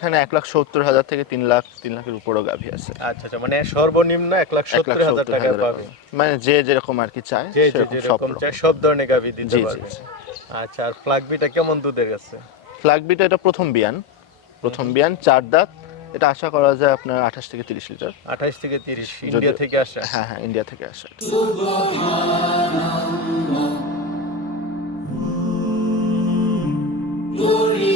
এখানে এক লাখ সত্তর হাজার থেকে তিন লাখ তিন লাখের উপরও গাভী আছে। আচ্ছা আচ্ছা মানে সর্বনিম্ন এক লাখ সত্তর হাজার টাকা পাবে। মানে যে যেরকম আর কি চায় সেরকম সব সব ধরনের গাভি দিতে পারবে। আচ্ছা আর প্লাগবিটা কেমন দুধের আছে ফ্ল্যাগ বিটা এটা প্রথম বিয়ান। প্রথম বিয়ান চার দাঁত। এটা আশা করা যায় আপনার আঠাশ থেকে তিরিশ লিটার। আঠাইশ থেকে তিরিশ ইন্ডিয়া থেকে আসা? হ্যাঁ হ্যাঁ ইন্ডিয়া থেকে আসে। Glory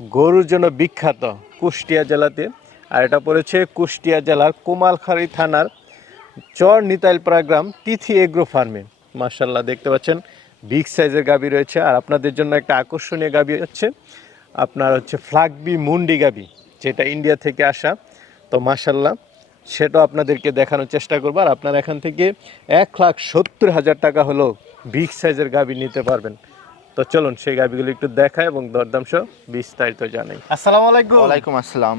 গরুর জন্য বিখ্যাত কুষ্টিয়া জেলাতে। আর এটা পড়েছে কুষ্টিয়া জেলার কোমালখালী থানার চর নিতাইলপাড়া গ্রাম তিথি এগ্রো ফার্মে। মার্শাল্লাহ দেখতে পাচ্ছেন, বিগ সাইজের গাবি রয়েছে। আর আপনাদের জন্য একটা আকর্ষণীয় গাবি হচ্ছে, আপনার হচ্ছে ফ্লাগবি মুন্ডি গাবি যেটা ইন্ডিয়া থেকে আসা। তো মার্শাল্লাহ সেটাও আপনাদেরকে দেখানোর চেষ্টা করব। আর আপনারা এখান থেকে এক লাখ সত্তর হাজার টাকা হলো বিগ সাইজের গাবি নিতে পারবেন। তো চলুন সেই গাবিগুলো একটু দেখায় এবং দরদাম সহ বিস্তারিত জানাই। আসসালামু আলাইকুম। ওয়ালাইকুম আসসালাম।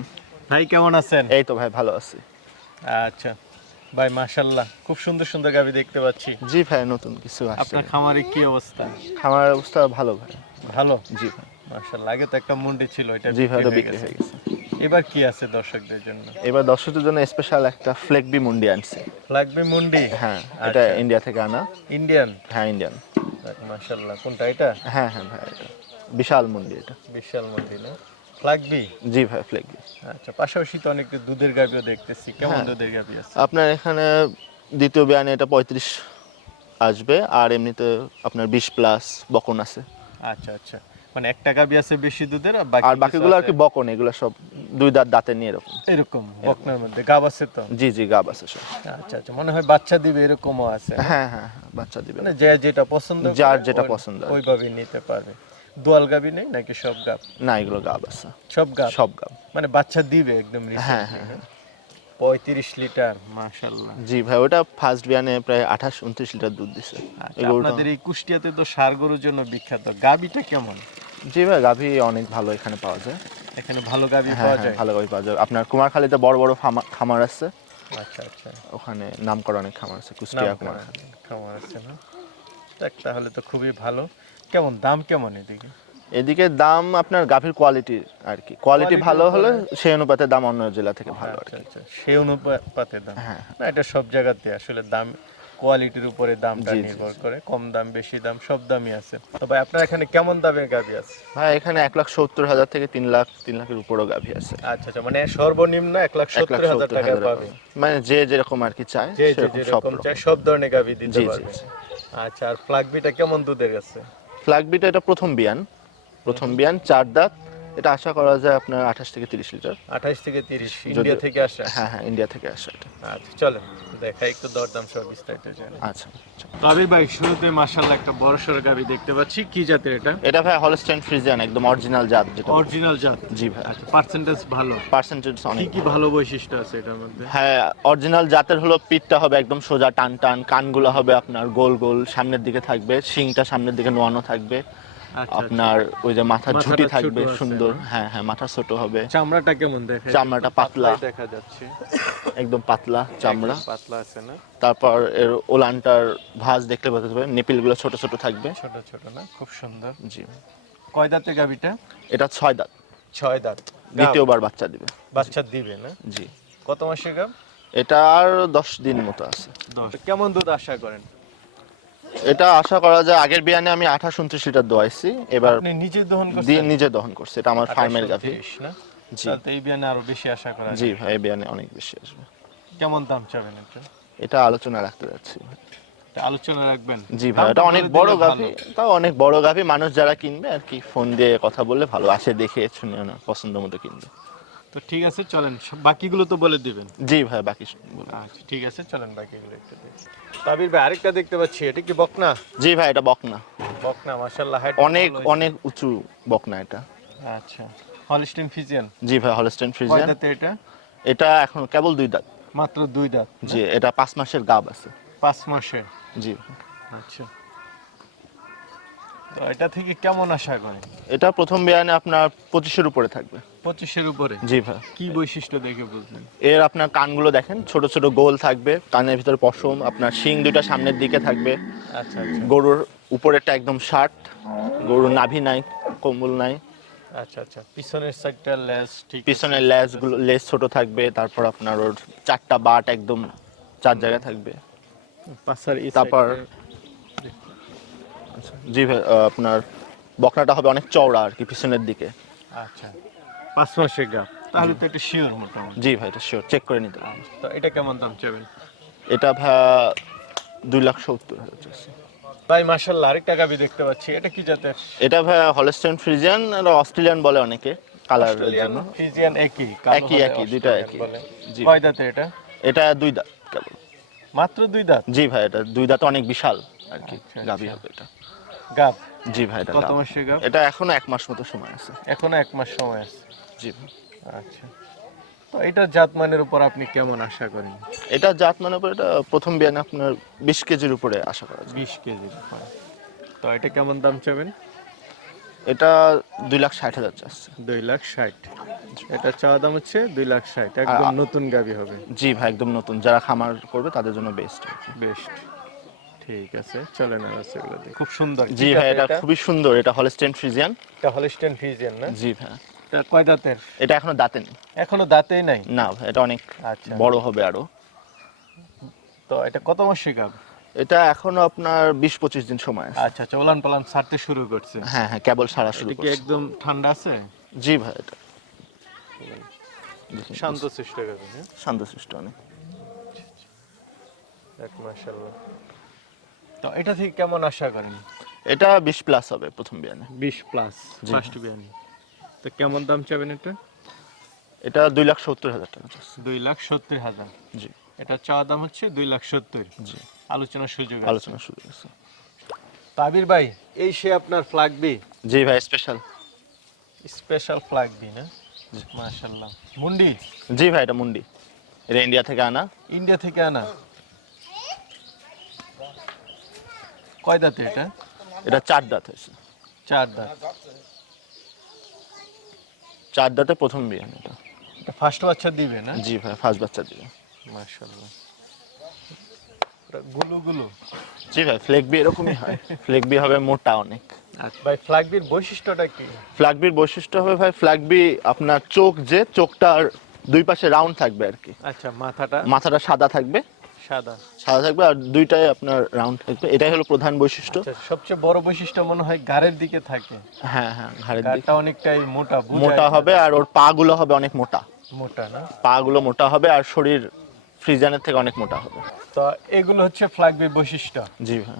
ভাই কেমন আছেন? এই তো ভাই ভালো আছি। আচ্ছা। ভাই মাশাল্লাহ খুব সুন্দর সুন্দর গাবি দেখতে পাচ্ছি। জি ভাই নতুন কিছু আসছে। আপনার খামারে কি অবস্থা? খামারের অবস্থা ভালো ভাই। ভালো? জি ভাই। মাশাল্লাহ আগে তো একটা মুন্ডি ছিল এটা জি ভাই বিক্রি হয়ে গেছে। এবার কি আছে দর্শকদের জন্য? এবার দর্শকদের জন্য স্পেশাল একটা ফ্লেকবি মুন্ডি আনছি। লাগবে মুন্ডি? হ্যাঁ এটা আচ্ছা। ইন্ডিয়া থেকে আনা। ইন্ডিয়ান হ্যাঁ ইন্ডিয়ান মাশাল্লাহ কোনটা এটা? হ্যাঁ হ্যাঁ ভাই এটা। বিশাল মন্দির এটা। বিশাল মন্দির না? ফ্ল্যাগবি জি ভাই ফ্ল্যাগবি আচ্ছা পাশাপাশি তো অনেক দুধের গাবিও দেখতেছি। কেমন হ্যাঁ। দুধের গাবি আছে? আপনার এখানে দ্বিতীয় বিয়ানে এটা পঁয়ত্রিশ আসবে আর এমনিতে আপনার বিশ প্লাস বকন আছে। আচ্ছা আচ্ছা। মানে একটা গাবি আছে বেশি দুধের আর বাকিগুলো আর কি বকন এগুলো সব দুই দাঁত দাঁতে নিয়ে এরকম। এরকম বকনার মধ্যে গাব আছে তো? জি জি গাব আছে সব। আচ্ছা আচ্ছা মনে হয় বাচ্চা দিবে এরকমও আছে। হ্যাঁ হ্যাঁ বাচ্চা দিবে। মানে যে যেটা পছন্দ যার যেটা পছন্দ নিতে পারবে। দোয়াল গাবি নেই নাকি সব গাব? না এগুলো গাব আছে। সব গাব? সব গাব। মানে বাচ্চা দিবে একদম হ্যাঁ, হ্যাঁ, হ্যাঁ। পঁয়ত্রিশ লিটার মাশাল্লাহ জি ভাই ওটা ফার্স্ট বিয়ানে প্রায় আঠাশ উনত্রিশ লিটার দুধ দিছে। আচ্ছা, আপনাদের এই কুষ্টিয়াতে তো সার গরুর জন্য বিখ্যাত। গাবিটা কেমন? জি ভাই গাভী অনেক ভালো এখানে পাওয়া যায়। এখানে ভালো গাবি হ্যাঁ পাওয়া হ্যাঁ যায়? ভালো গাভী পাওয়া যায়। আপনার কুমারখালীতে বড় বড় খামার আছে। আচ্ছা আচ্ছা। ওখানে নাম করা অনেক খামার আছে কুষ্টিয়া কুমারখালী। খামার আছে না? তাহলে তো খুবই ভালো। কেমন দাম কেমন এদিকে? এদিকে দাম আপনার গাভীর কোয়ালিটি আর কি। কোয়ালিটি ভালো হলে সেই অনুপাতে দাম অন্য জেলা থেকে ভালো আর আচ্ছা কি। আচ্ছা সেই অনুপাতে দাম। হ্যাঁ। না এটা সব জায়গাতে আসলে দাম কোয়ালিটির উপরে দামটা নির্ভর করে কম দাম বেশি দাম সব দামই আছে। তো ভাই আপনার এখানে কেমন দামের গাবি আছে? ভাই এখানে এক লাখ সত্তর হাজার থেকে তিন লাখ তিন লাখের উপরও গাভী আছে। আচ্ছা আচ্ছা মানে সর্বনিম্ন এক লাখ সত্তর হাজার টাকা পাবে। মানে যে যেরকম আর কি চায় যে যেরকম চাই সব ধরনের গাবি দিতে জি জি পারবে। আচ্ছা আর ফ্লাগবিটা কেমন দুধের আছে? ফ্ল্যাগ বিটা এটা প্রথম বিয়ান। প্রথম বিয়ান চার দাঁত এটা আশা করা যায় আপনার আঠাশ থেকে তিরিশ লিটার। আঠাশ থেকে তিরিশ ইন্ডিয়া থেকে আসা? হ্যাঁ হ্যাঁ ইন্ডিয়া থেকে আসে এটা। আচ্ছা চলেন দেখা একটু দরদাম সহ বিস্তারিত আচ্ছা আচ্ছা। রবি ভাই শুরুতে মাশাআল্লাহ একটা বড় সড়ো গাবি দেখতে পাচ্ছি। কি জাতের এটা? এটা ভাই হলস্টাইন ফ্রিজিয়ান একদম অরিজিনাল জাত যেটা। অরিজিনাল জাত? জি ভাই। আচ্ছা পার্সেন্টেজ ভালো? পার্সেন্টেজ কি অনেক কি ভালো। বৈশিষ্ট্য আছে এটার মধ্যে? হ্যাঁ অরিজিনাল জাতের হলো পিঠটা হবে একদম সোজা টান টান কানগুলো হবে আপনার গোল গোল সামনের দিকে থাকবে শিংটা সামনের দিকে নোয়ানো থাকবে। আচ্ছা, আপনার ওই যে মাথার মাথাটা ঝুঁটি থাকবে সুন্দর। হ্যাঁ। হ্যাঁ মাথা ছোট হবে। আচ্ছা। চামড়াটা কেমন দেখে চামড়াটা পাতলা। দেখা যাচ্ছে। একদম পাতলা চামড়া। পাতলা আছে না? তারপর এর ওলানটার ভাঁজ দেখলে বোঝা যাবে নিপিলগুলো ছোট ছোট থাকবে। ছোট ছোট না? খুব সুন্দর। জি। কয় দাঁতে গাবিটা এটা ছয় দাঁত। ছয় দাঁত। দ্বিতীয়বার বাচ্চা দিবে। বাচ্চা দিবে না? জি। কত মাসের গাব এটা আর দশ দিন মতো আছে। কেমন দুধ আশা করেন? এটা আশা করা যায় আগের বিয়ানে আমি আঠাশ উনত্রিশ লিটার দোয়াইছি। এবার নিজে দহন দিয়ে নিজে দহন করছে এটা আমার ফার্মের গাভী। জি। এই বিয়ানে আরও বেশি আশা করা জি ভাই এই বিয়ানে অনেক বেশি আসবে। কেমন দাম চাবেন এটা? এটা আলোচনা রাখতে যাচ্ছি। আলোচনা রাখবেন? জি ভাই এটা অনেক বড় গাভী তাও অনেক বড় গাভী মানুষ যারা কিনবে আর কি ফোন দিয়ে কথা বললে ভালো আসে দেখে শুনে পছন্দ মতো কিনবে। তো ঠিক আছে চলেন বাকিগুলো তো বলে দিবেন। জি ভাই বাকি আচ্ছা ঠিক আছে চলেন বাকিগুলো একটু তাবির ভাই আরেকটা দেখতে পাচ্ছি এটা কি বকনা? জি ভাই এটা বকনা। বকনা মাশাআল্লাহ হাইট অনেক অনেক উঁচু বকনা এটা। আচ্ছা হলস্টিন ফিজিয়ান জি ভাই হলস্টেন কয় ফ্রিজিয়ান দাঁতে এটা? এটা এখন কেবল দুই দাঁত। মাত্র দুই দাঁত জি এটা পাঁচ মাসের গাব আছে। পাঁচ মাসে জি। আচ্ছা। তো এটা থেকে কেমন আশা করেন? এটা প্রথম বিয়ানে আপনার পঁচিশের উপরে থাকবে। পঁচিশের উপরে? জি ভাই। কি বৈশিষ্ট্য দেখে বলছেন? এর আপনার কানগুলো দেখেন ছোট ছোট গোল থাকবে কানের ভিতরে পশম আপনার শিং দুইটা সামনের দিকে থাকবে। আচ্ছা আচ্ছা। গরুর উপরেরটা একদম শার্ট গরুর নাভি নাই কম্বল নাই। আচ্ছা আচ্ছা। পিছনের সাইডটা লেস ঠিক পিছনের লেজগুলো লেজ ছোট থাকবে তারপর আপনার ওর চারটা বাট একদম চার জায়গায় থাকবে। তারপর জি আপনার বকনাটা হবে অনেক চওড়া আর কি পিছনের দিকে। আচ্ছা। পাঁচ মাসের গা তাহলে তো এটা শিওর মোটামুটি। জি ভাই এটা শিওর চেক করে নিতে হবে। তো এটা কেমন দাম চাবেন এটা ভাই দুই লাখ সত্তর হাজার। ভাই মাশাল্লাহ আরেকটা গাবি দেখতে পাচ্ছি। এটা কি জাতের? এটা ভাই হলস্টেন ফ্রিজিয়ান আর অস্ট্রেলিয়ান বলে অনেকে কালার জন্য। ফিজিয়ান একই একই, একই, দুইটা একই। বলে। জি। কয় দাঁতে এটা? এটা দুই দাঁত কেবল। মাত্র দুই দাঁত? জি ভাই এটা দুই দাঁত অনেক বিশাল। আর কি আচ্ছা, গাভী আচ্ছা। হবে এটা। গাব জি ভাই এটা কত গাভ। মাসের গাব এটা এখনও এক মাস মতো সময় আছে। এখনও এক মাস সময় আছে? জি আচ্ছা। তো এটা জাতমানের উপর আপনি কেমন আশা করেন? এটা জাত মানে পরে এটা প্রথম বিয়ানে আপনার বিশ কেজির উপরে আশা করা যায়। বিশ কেজি তো এটা কেমন দাম চাবেন? এটা দুই লাখ ষাট হাজার চাচ্ছে। দুই লাখ ষাট। এটা চাওয়া দাম হচ্ছে দুই লাখ ষাট। একদম নতুন গাবি হবে। জি ভাই একদম নতুন। যারা খামার করবে তাদের জন্য বেস্ট বেস্ট ঠিক আছে চলে না সেগুলো দেখি। খুব সুন্দর। জি ভাই এটা খুবই সুন্দর এটা হলস্টেন ফ্রিজিয়ান। এটা হলিস্টেন ফিজিয়ান না? জি ভাই। এটা কয় দাঁতের? এটা এখনও দাঁতে নেই। এখনও দাঁতেই নাই? না ভাই এটা অনেক আচ্ছা। বড় হবে আরও। তো এটা কত মাসে গাব এটা এখনও আপনার বিশ পঁচিশ দিন সময় আছে। আচ্ছা আচ্ছা ওলান পালান ছাড়তে শুরু করছে। হ্যাঁ হ্যাঁ কেবল সারা শুরু কি করছে। একদম ঠান্ডা আছে? জি ভাই এটা। শান্ত সৃষ্ট গাবি হ্যাঁ? শান্তশিষ্ট অনেক। এক মাশাআল্লাহ। তো এটা থেকে কেমন আশা করেন? এটা বিশ প্লাস হবে প্রথম বিয়ানে বিশ প্লাস। ফার্স্ট বিয়ানি তো কেমন দাম চাবেন এটা? এটা দুই লাখ সত্তর হাজার টাকা। দুই লাখ সত্তর হাজার? জি। এটা চাওয়া দাম হচ্ছে দুই লাখ সত্তর। জি। আলোচনার সুযোগ আছে। আলোচনা শুরু হয়েছে তাবির ভাই এই সে আপনার ফ্ল্যাগ বি জি ভাই স্পেশাল স্পেশাল ফ্ল্যাগ বি না? মাশাআল্লাহ। মুন্ডি? জি ভাই এটা মুন্ডি। এটা ইন্ডিয়া থেকে আনা। ইন্ডিয়া থেকে আনা? কয় দাঁতে এটা? এটা চার দাঁত হয়েছে। চার দাঁত। চার দাঁতে প্রথম বিয়ান এটা। এটা ফার্স্ট বাচ্চা দিবে না? জি ভাই ফার্স্ট বাচ্চা দিবে। মাশাআল্লাহ। গুলু গুলু। জি ভাই ফ্লেক বি এরকমই হয়। ফ্লেক বি হবে মোটা অনেক। আচ্ছা। ভাই ফ্ল্যাগ বির বৈশিষ্ট্যটা কি? ফ্ল্যাগ বির বৈশিষ্ট্য হবে ভাই ফ্ল্যাগ বি আপনার চোখ যে চোখটার দুই পাশে রাউন্ড থাকবে আর কি। আচ্ছা মাথাটা? মাথাটা সাদা থাকবে। সাদা। সাদা থাকবে আর দুইটাই আপনার রাউন্ড থাকবে। এটাই হলো প্রধান বৈশিষ্ট্য। আচ্ছা সবচেয়ে বড় বৈশিষ্ট্য মনে হয় গাড়ের দিকে থাকে। হ্যাঁ হ্যাঁ ঘাড়ের দিকে। অনেকটাই মোটা মোটা হবে আর ওর পা গুলো হবে অনেক মোটা। মোটা না? পা গুলো মোটা হবে আর শরীর ফ্রিজানের থেকে অনেক মোটা হবে। তো এগুলো হচ্ছে ফ্ল্যাগ বির বৈশিষ্ট্য। জি ভাই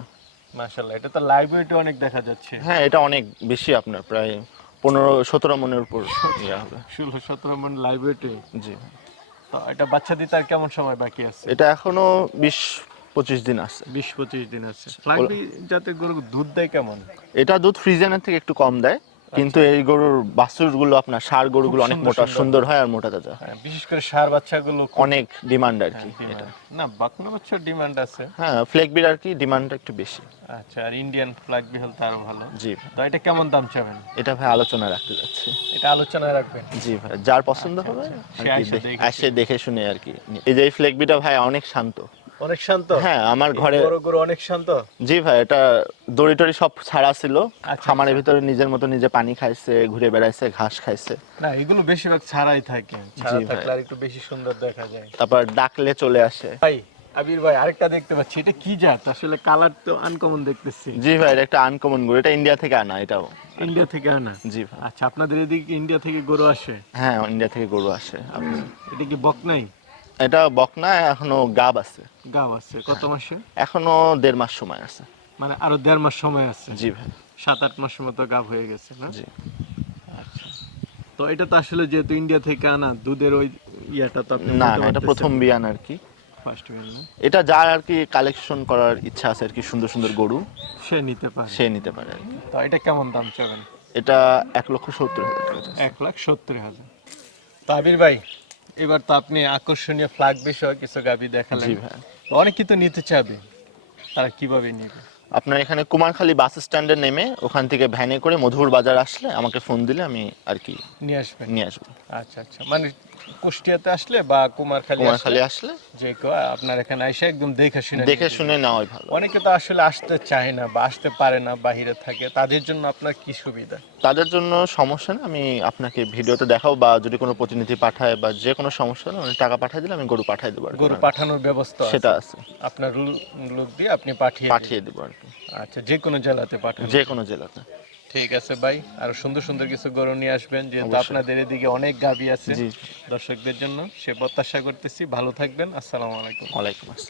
মাশাআল্লাহ এটা তো লাইভ ওয়েটে অনেক দেখা যাচ্ছে। হ্যাঁ এটা অনেক বেশি আপনার প্রায় পনেরো সতেরো মনের উপর ইয়ে হবে। ষোলো সতেরো মন লাইভ ওয়েটে জি। তো এটা বাচ্চা দিতে আর কেমন সময় বাকি আছে? এটা এখনও বিশ পঁচিশ দিন আছে। বিশ পঁচিশ দিন আছে। ফ্ল্যাগ বি যাতে গরু দুধ দেয় কেমন? এটা দুধ ফ্রিজেনের থেকে একটু কম দেয়। কিন্তু এই গরুর বাছুরগুলো আপনার সার গরুগুলো অনেক মোটা সুন্দর। হয় আর মোটা তাজা হ্যাঁ, বিশেষ করে সার বাচ্চাগুলো অনেক ডিমান্ড আর কি এটা। না বাকনা বাচ্চার ডিমান্ড আছে। হ্যাঁ ফ্লেক বির আর কি ডিমান্ডটা একটু বেশি। আচ্ছা আর ইন্ডিয়ান ফ্ল্যাগ বি হলে তো ভালো। জি। তো এটা কেমন দাম চাবেন? এটা ভাই আলোচনা রাখতে যাচ্ছে। এটা আলোচনায় রাখবেন? জি ভাই যার পছন্দ হবে সে আর আসে দেখে শুনে। আর কি। এই যে ফ্লেক বিটা ভাই অনেক শান্ত। অনেক শান্ত? হ্যাঁ আমার ঘরে গরু অনেক শান্ত? জি ভাই এটা দড়ি টড়ি সব ছাড়া ছিল। আচ্ছা, খামারের ভিতরে নিজের মতো নিজে পানি খাইছে ঘুরে বেড়াইছে ঘাস খাইছে। না এগুলো বেশিরভাগ ছাড়াই থাকে। ছাড়া থাকলে আর একটু বেশি সুন্দর দেখা যায়। তারপর ডাকলে চলে আসে। ভাই আবির ভাই আরেকটা দেখতে পাচ্ছি। এটা কি জাত? আসলে কালার তো আনকমন দেখতেছি। জি ভাই এটা একটা আনকমন গরু। এটা ইন্ডিয়া থেকে আনা এটাও। ইন্ডিয়া থেকে আনা? জি ভাই। আচ্ছা আপনাদের এদিকে ইন্ডিয়া থেকে গরু আসে? হ্যাঁ ইন্ডিয়া থেকে গরু আসে। এটা কি বক নাই এটা বকনা এখনও গাব আছে। গাব আছে কত মাসে? এখনও দেড় মাস সময় আছে। মানে আরও দেড় মাস সময় আছে? জি ভাই। সাত আট মাসের মতো গাব হয়ে গেছে না? জি। আচ্ছা। তো এটা তো আসলে যেহেতু ইন্ডিয়া থেকে আনা দুধের ওই ইয়াটা তো আপনি না না এটা প্রথম বিয়ান আর কি। ফার্স্ট না? এটা যার আর কি কালেকশন করার ইচ্ছা আছে আর কি সুন্দর সুন্দর গরু সে নিতে পারে। সে নিতে পারে আর কি। তো এটা কেমন দাম চাবেন? এটা এক লক্ষ সত্তর হাজার। এক লাখ সত্তর হাজার। তো আবির ভাই এবার তো আপনি আকর্ষণীয় ফ্ল্যাগ বিষয় কিছু গাবি দেখালেন। অনেকে তো নিতে চাবে তারা কীভাবে নিবে? আপনার এখানে কুমারখালী বাস স্ট্যান্ডে নেমে ওখান থেকে ভ্যানে করে মধুর বাজার আসলে আমাকে ফোন দিলে আমি আর কি নিয়ে আসবেন? নিয়ে আসব। আচ্ছা আচ্ছা। মানে কুষ্টিয়াতে আসলে বা কুমারখালী কুমারখালী আসলে? যে আপনার এখানে এসে একদম দেখে শুনে দেখে। শুনে নেওয়াই ভালো। অনেকে তো আসলে আসতে চায় না বা আসতে পারে না বাহিরে থাকে। তাদের জন্য আপনার কি সুবিধা? তাদের জন্য সমস্যা না আমি আপনাকে ভিডিওতে দেখাও বা যদি কোনো প্রতিনিধি পাঠায় বা যে কোনো সমস্যা হলে টাকা পাঠিয়ে দিলে আমি গরু পাঠিয়ে দেবো গরু পাঠানোর ব্যবস্থা সেটা আছে। আপনার লোক দিয়ে আপনি পাঠিয়ে পাঠিয়ে দেবো আর কি। আচ্ছা যে কোনো জেলাতে পাঠান। যে কোনো জেলাতে। ঠিক আছে ভাই। আর সুন্দর সুন্দর কিছু গরু নিয়ে আসবেন। যেহেতু আপনাদের এদিকে অনেক গাবি আছে দর্শকদের জন্য সে প্রত্যাশা করতেছি। ভালো থাকবেন। আসসালামু আলাইকুম। ওয়ালাইকুম আসসালাম।